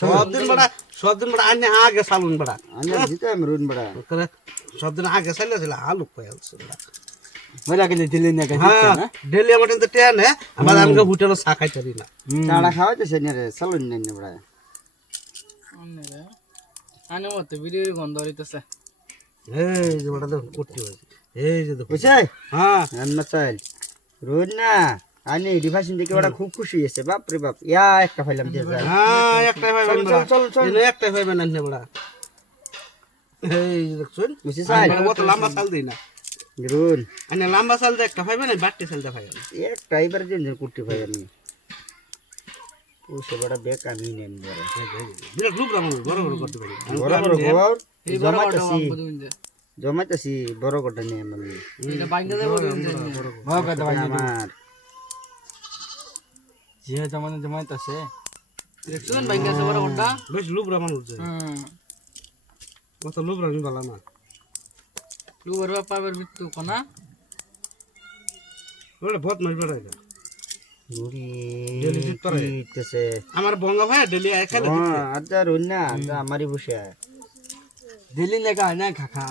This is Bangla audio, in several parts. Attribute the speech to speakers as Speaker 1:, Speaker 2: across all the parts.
Speaker 1: সব দিন বড়া সব দিন বড়া আনে আগে সালুন বড়া।
Speaker 2: আমি দিতে আমি রুন বড়া।
Speaker 1: করে সব দিন আগে চাইলে ছিল আলু পাই আছে
Speaker 3: মজা কিন্তু দিলি না
Speaker 1: হ্যাঁ ডেলি আমার কিন্তু টেন হ্যাঁ? আমার আমাকে হোটেলে চা খাইতে না।
Speaker 2: চাড়া খাওয়াইতেছে নে রে সালুন নেন নে বড়া।
Speaker 4: আনে মতো ভিডিও গন্ধ হইতেছে।
Speaker 1: এই যে বড়া দেখুন করতে হয়েছে। এই যে দেখুন। হ্যাঁ।
Speaker 2: রান্না চাল। রোজ না? আনি রিভার্সিং দেখে ওরা খুব খুশি হয়েছে বাপ রে বাপ ইয়া একটা ফাইলাম দিয়ে যায়
Speaker 1: হ্যাঁ একটাই ভাই
Speaker 2: চল, চল, চল।
Speaker 1: একটাই ভাই বানান না বড়া এই দেখছুন
Speaker 2: বুঝছি চাল
Speaker 1: কত লম্বা চাল দিই না
Speaker 2: রুন
Speaker 1: আনে লম্বা চাল দিয়ে একটা ভাই বানাই বাট্টি চাল দিয়ে ভাই
Speaker 2: একটা এবার দিন কুটি আমি পুষে বড় বেক আমি নেন বড়
Speaker 1: বিরাট লুক রামন বড় বড় করতে পারি
Speaker 2: বড় বড় গোবর
Speaker 4: এই বড় বড়
Speaker 2: বড় গোটা নিয়ে আমি
Speaker 4: এটা বাইঙ্গা দেবো যে
Speaker 3: ভাগ
Speaker 2: আমার
Speaker 3: যে জমানে জমাইতাছে
Speaker 4: দেখছেন বাইঙ্গা আছে বড় কোনটা
Speaker 1: বেশ রামন উঠছে
Speaker 4: হুম।
Speaker 1: কত লুক রামন ভালো না
Speaker 4: লুবার বাপাবের মৃত্যু কোনা।
Speaker 1: ওটা বহুত নই বড় এটা
Speaker 2: নুরি
Speaker 1: ডেলি জিত পারে।
Speaker 2: কিতেছে
Speaker 1: আমার বঙ্গা ভাই ডেলি
Speaker 2: আচ্ছা রুন না আচ্ছা আমারই বসে
Speaker 3: না কা না খাখা।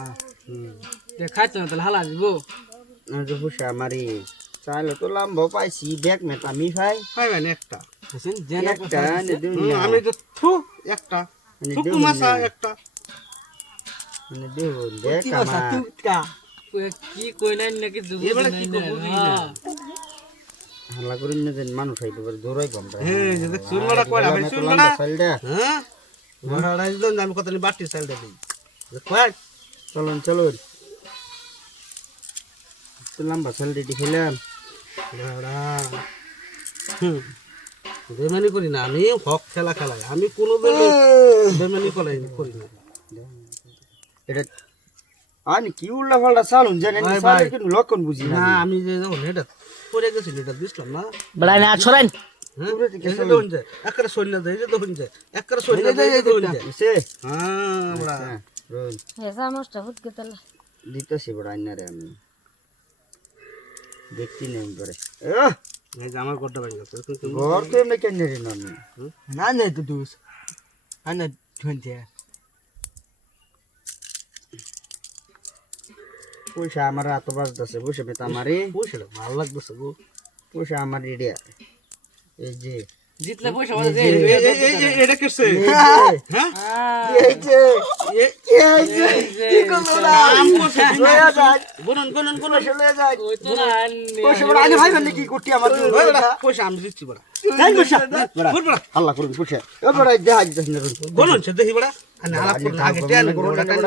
Speaker 4: দেখাইতো না তাহলে হালা দিব।
Speaker 2: বসে আমারই। চাইলে তো লাম্ব পাইছি ব্যাগ মেট আমি ভাই
Speaker 1: পাইবেন একটা।
Speaker 3: বুঝছেন? যে না
Speaker 2: একটা নে দিন
Speaker 1: হুম, আমি তো থু একটা।
Speaker 2: মানে
Speaker 1: থুকু মাছা একটা।
Speaker 2: মানে দেউন দেখ আমার।
Speaker 3: তুকা
Speaker 4: কি কই নাই নাকি যুব
Speaker 1: এবারে কি করব না।
Speaker 2: করিন না দেন মানুষ হইতে পারে দৌড়াই কম
Speaker 1: এই যে দেখ শুন কয়লা ভাই বড়া।
Speaker 2: চাইলে
Speaker 1: হ্যাঁ? বড়া দিলাম আমি কত বাটি চাল দেবি। কয়?
Speaker 2: চলুন চলুন। তো লম্বা চাল রেডি খেলাম।
Speaker 1: হুম। বেমানি করি না আমি হক খেলা খেলাই। আমি কোনো বেমানি করাই করি না।
Speaker 2: এটা আমি কি উল্লা ফাল্টা চালুন জানেন লক্ষণ বুঝি না
Speaker 1: আমি। যে যখন এটা পরে গেছিল এটা দিছিলাম না।
Speaker 4: বড়াই না ছড়াইন
Speaker 2: পুরো দিকে
Speaker 1: এই যে হ্যাঁ বড়া।
Speaker 2: হ্যাঁ. দিতেছি বড় আইনারে আমি। দেখছি নেই করে
Speaker 1: আমার ঘরটা ভেঙে
Speaker 2: ঘর তো এমনি কেন নেই নন
Speaker 3: না নেই তো দুস আনা ঝুনতে
Speaker 2: পয়সা আমার এত বাজতেছে বসে পেতে আমারে?
Speaker 1: পয়সা ভালো লাগতেছে গো।
Speaker 2: পয়সা আমার রেডিয়া এই যে
Speaker 4: জিতলে পয়সা পাওয়া যায়
Speaker 1: এই এই এই এই এটা কিসে হ্যাঁ
Speaker 2: এই যে কি করল না
Speaker 1: আম করছে গুনন গুনন গুনন
Speaker 2: পয়সা যায় বড় আগে ভাই কি আমার
Speaker 1: আমি দিচ্ছি বড়া
Speaker 2: পয়সা বড় পয়সা বড় না
Speaker 1: গুনন সে দেখি বড়া আলাপ করুন আগে টেন বড়া টেন